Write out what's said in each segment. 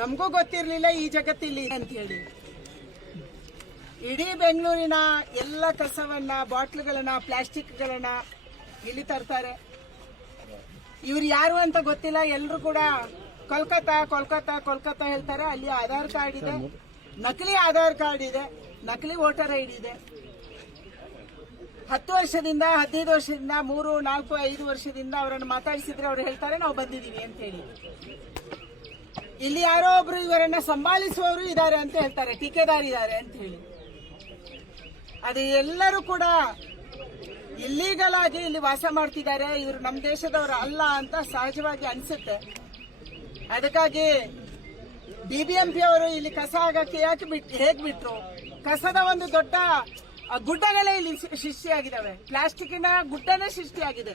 ನಮಗೂ ಗೊತ್ತಿರಲಿಲ್ಲ ಈ ಜಗತ್ತಿಲ್ಲಿ ಅಂತ ಹೇಳಿ ಇಡೀ ಬೆಂಗಳೂರಿನ ಎಲ್ಲ ಕಸವನ್ನ ಬಾಟ್ಲುಗಳನ್ನ ಪ್ಲಾಸ್ಟಿಕ್ಗಳನ್ನ ಇಲ್ಲಿ ತರ್ತಾರೆ ಇವ್ರು ಯಾರು ಅಂತ ಗೊತ್ತಿಲ್ಲ ಎಲ್ಲರೂ ಕೂಡ ಕೋಲ್ಕತ್ತಾ ಕೋಲ್ಕತ್ತಾ ಕೋಲ್ಕತ್ತಾ ಹೇಳ್ತಾರೆ ಅಲ್ಲಿ ಆಧಾರ್ ಕಾರ್ಡ್ ಇದೆ ನಕಲಿ ಆಧಾರ್ ಕಾರ್ಡ್ ಇದೆ ನಕಲಿ ವೋಟರ್ ಐ ಡಿ ಇದೆ ಹತ್ತು ವರ್ಷದಿಂದ ಹದಿನೈದು ವರ್ಷದಿಂದ ಮೂರು ನಾಲ್ಕು ಐದು ವರ್ಷದಿಂದ ಅವರನ್ನು ಮಾತಾಡಿಸಿದ್ರೆ ಅವ್ರು ಹೇಳ್ತಾರೆ ನಾವು ಬಂದಿದ್ದೀವಿ ಅಂತ ಹೇಳಿ ಇಲ್ಲಿ ಯಾರೋ ಒಬ್ರು ಇವರನ್ನ ಸಂಭಾಲಿಸುವವರು ಇದ್ದಾರೆ ಅಂತ ಹೇಳ್ತಾರೆ ಟೀಕೆದಾರಿದ್ದಾರೆ ಅಂತ ಹೇಳಿ ಅದು ಎಲ್ಲರೂ ಕೂಡ ಇಲ್ಲಿಗಲ್ ಆಗಿ ಇಲ್ಲಿ ವಾಸ ಮಾಡ್ತಿದ್ದಾರೆ ಇವರು ನಮ್ಮ ದೇಶದವರು ಅಲ್ಲ ಅಂತ ಸಹಜವಾಗಿ ಅನ್ಸುತ್ತೆ ಅದಕ್ಕಾಗಿ ಬಿ ಬಿ ಅವರು ಇಲ್ಲಿ ಕಸ ಆಗಕ್ಕೆ ಯಾಕೆ ಬಿಟ್ ಹೇಗ್ ಬಿಟ್ರು ಕಸದ ಒಂದು ದೊಡ್ಡ ಗುಡ್ಡಗಳೇ ಇಲ್ಲಿ ಸೃಷ್ಟಿಯಾಗಿದ್ದಾವೆ ಪ್ಲಾಸ್ಟಿಕ್ನ ಗುಡ್ಡನೇ ಸೃಷ್ಟಿಯಾಗಿದೆ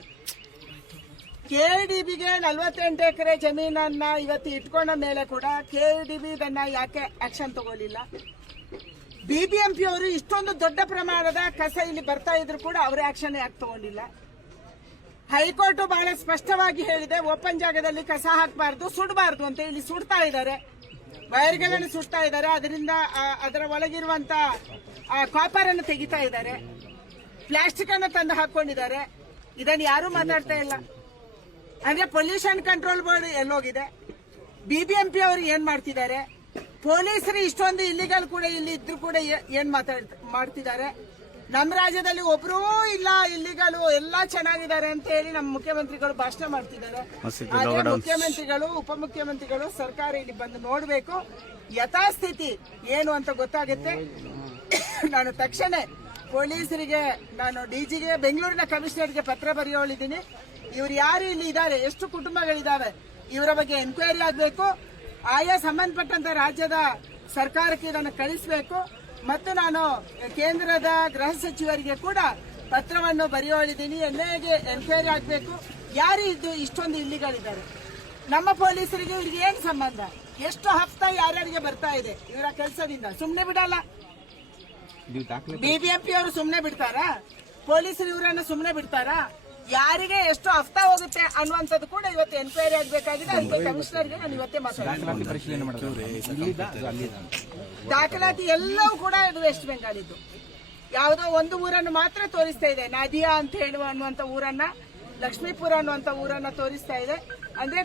ಬಿಗೆ ನಲ್ವತ್ತೆಂಟು ಎಕರೆ ಜಮೀನನ್ನ ಇವತ್ತು ಇಟ್ಕೊಂಡ ಮೇಲೆ ಕೂಡ ಬಿ ಇದನ್ನ ಯಾಕೆ ಆಕ್ಷನ್ ತಗೊಳ್ಳಿಲ್ಲ ಬಿಬಿಎಂಪಿ ಅವರು ಇಷ್ಟೊಂದು ದೊಡ್ಡ ಪ್ರಮಾಣದ ಕಸ ಇಲ್ಲಿ ಬರ್ತಾ ಇದ್ರು ಕೂಡ ಅವ್ರ ಆಕ್ಷನ್ ಯಾಕೆ ತಗೊಂಡಿಲ್ಲ ಹೈಕೋರ್ಟ್ ಬಹಳ ಸ್ಪಷ್ಟವಾಗಿ ಹೇಳಿದೆ ಓಪನ್ ಜಾಗದಲ್ಲಿ ಕಸ ಹಾಕಬಾರ್ದು ಸುಡಬಾರ್ದು ಅಂತ ಇಲ್ಲಿ ಸುಡ್ತಾ ಇದ್ದಾರೆ ವೈರ್ಗಳನ್ನು ಸುಡ್ತಾ ಇದ್ದಾರೆ ಅದರಿಂದ ಅದರ ಒಳಗಿರುವಂತ ಕಾಪರ್ ಅನ್ನು ತೆಗಿತಾ ಇದ್ದಾರೆ ಪ್ಲಾಸ್ಟಿಕ್ ಅನ್ನು ತಂದು ಹಾಕೊಂಡಿದ್ದಾರೆ ಇದನ್ನು ಯಾರು ಮಾತಾಡ್ತಾ ಇಲ್ಲ ಅಂದ್ರೆ ಪೊಲ್ಯೂಷನ್ ಕಂಟ್ರೋಲ್ ಬೋರ್ಡ್ ಎಲ್ಲೋಗಿದೆ ಬಿಬಿಎಂಪಿ ಅವರು ಏನ್ ಮಾಡ್ತಿದ್ದಾರೆ ಪೊಲೀಸರು ಇಷ್ಟೊಂದು ಇಲ್ಲಿಗಲ್ ಕೂಡ ಇಲ್ಲಿ ಇದ್ರು ಕೂಡ ಏನ್ ಮಾತಾಡ್ ಮಾಡ್ತಿದ್ದಾರೆ ನಮ್ಮ ರಾಜ್ಯದಲ್ಲಿ ಒಬ್ರು ಇಲ್ಲ ಇಲ್ಲಿಗಳು ಎಲ್ಲ ಚೆನ್ನಾಗಿದ್ದಾರೆ ಅಂತ ಹೇಳಿ ನಮ್ಮ ಮುಖ್ಯಮಂತ್ರಿಗಳು ಭಾಷಣ ಮಾಡ್ತಿದ್ದಾರೆ ಆದ್ರೆ ಮುಖ್ಯಮಂತ್ರಿಗಳು ಉಪಮುಖ್ಯಮಂತ್ರಿಗಳು ಸರ್ಕಾರ ಇಲ್ಲಿ ಬಂದು ನೋಡ್ಬೇಕು ಯಥಾಸ್ಥಿತಿ ಏನು ಅಂತ ಗೊತ್ತಾಗುತ್ತೆ ನಾನು ತಕ್ಷಣ ಪೊಲೀಸರಿಗೆ ನಾನು ಡಿಜಿಗೆ ಬೆಂಗಳೂರಿನ ಕಮಿಷನರ್ಗೆ ಪತ್ರ ಬರೆಯೋಳಿದ್ದೀನಿ ಇವ್ರು ಯಾರು ಇಲ್ಲಿ ಇದ್ದಾರೆ ಎಷ್ಟು ಕುಟುಂಬಗಳಿದ್ದಾವೆ ಇವರ ಬಗ್ಗೆ ಎನ್ಕ್ವೈರಿ ಆಗಬೇಕು ಆಯಾ ಸಂಬಂಧಪಟ್ಟಂತ ರಾಜ್ಯದ ಸರ್ಕಾರಕ್ಕೆ ಇದನ್ನು ಕಳಿಸಬೇಕು ಮತ್ತು ನಾನು ಕೇಂದ್ರದ ಗೃಹ ಸಚಿವರಿಗೆ ಕೂಡ ಪತ್ರವನ್ನು ಬರೆಯೋಳಿದ್ದೀನಿ ಎನ್ಐಗೆ ಎನ್ಕ್ವೈರಿ ಆಗಬೇಕು ಯಾರು ಇದ್ದು ಇಷ್ಟೊಂದು ಇಲ್ಲಿಗಳಿದ್ದಾರೆ ನಮ್ಮ ಪೊಲೀಸರಿಗೆ ಇವ್ರಿಗೆ ಏನು ಸಂಬಂಧ ಎಷ್ಟು ಹಫ್ತ ಯಾರ್ಯಾರಿಗೆ ಬರ್ತಾ ಇದೆ ಇವರ ಕೆಲಸದಿಂದ ಸುಮ್ಮನೆ ಬಿಡಲ್ಲ ಬಿಬಿಎಂಪಿ ಅವರು ಸುಮ್ಮನೆ ಬಿಡ್ತಾರಾ ಪೊಲೀಸರು ಇವರನ್ನು ಸುಮ್ಮನೆ ಬಿಡ್ತಾರಾ ಯಾರಿಗೆ ಎಷ್ಟು ಅರ್ಥ ಹೋಗುತ್ತೆ ಅನ್ನುವಂಥದ್ದು ಕೂಡ ಇವತ್ತು ಎನ್ಕ್ವೈರಿ ಆಗಬೇಕಾಗಿದೆ ಅದಕ್ಕೆ ಕಮಿಷನರ್ಗೆ ನಾನು ಇವತ್ತೇ ಮಾತಾಡ್ತೀನಿ ದಾಖಲಾತಿ ಎಲ್ಲವೂ ಕೂಡ ಇದು ವೆಸ್ಟ್ ಬೆಂಗಾಲ್ ಇದ್ದು ಯಾವುದೋ ಒಂದು ಊರನ್ನು ಮಾತ್ರ ತೋರಿಸ್ತಾ ಇದೆ ನದಿಯಾ ಅಂತ ಹೇಳುವ ಅನ್ನುವಂತ ಊರನ್ನ ಲಕ್ಷ್ಮೀಪುರ ಅನ್ನುವಂತ ಊರನ್ನ ತೋರಿಸ್ತಾ ಇದೆ ಅಂದ್ರೆ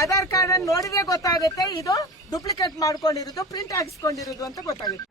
ಆಧಾರ್ ಕಾರ್ಡ್ ಅನ್ನು ನೋಡಿದ್ರೆ ಗೊತ್ತಾಗುತ್ತೆ ಇದು ಡೂಪ್ಲಿಕೇಟ್ ಮಾಡ್ಕೊಂಡಿರೋದು ಪ್ರಿಂಟ್ ಹಾಕಿಸ್ಕೊಂಡಿರೋದು ಅಂತ ಗೊತ್ತಾಗುತ್ತೆ